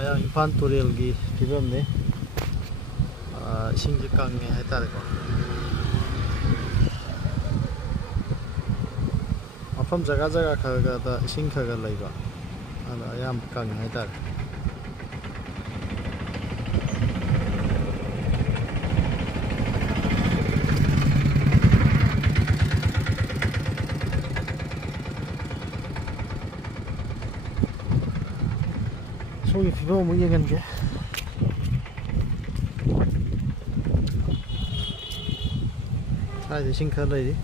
ꯃꯌꯥꯝ ꯏꯝꯐꯥꯜ ꯇꯨꯔꯦꯜꯒꯤ ꯐꯤꯕꯝꯅꯤ ꯏꯁꯤꯡꯁꯦ ꯀꯪꯉꯦ ꯍꯥꯏꯇꯥꯔꯦꯀꯣ ꯃꯐꯝ ꯖꯒꯥ ꯈꯔꯗ ꯏꯁꯤꯡ ꯈꯔ ꯂꯩꯕ ꯑꯗ ꯑꯌꯥꯝꯕ ꯀꯪꯉꯦ ꯍꯥꯏꯇꯥꯔꯦ ꯁꯣꯝꯒꯤ ꯐꯤꯕꯝ ꯑꯃꯨꯛ ꯌꯦꯡꯍꯟꯒꯦ ꯁ꯭ꯋꯥꯏꯗ ꯏꯁꯤꯡ ꯈꯔ ꯂꯩꯔꯤ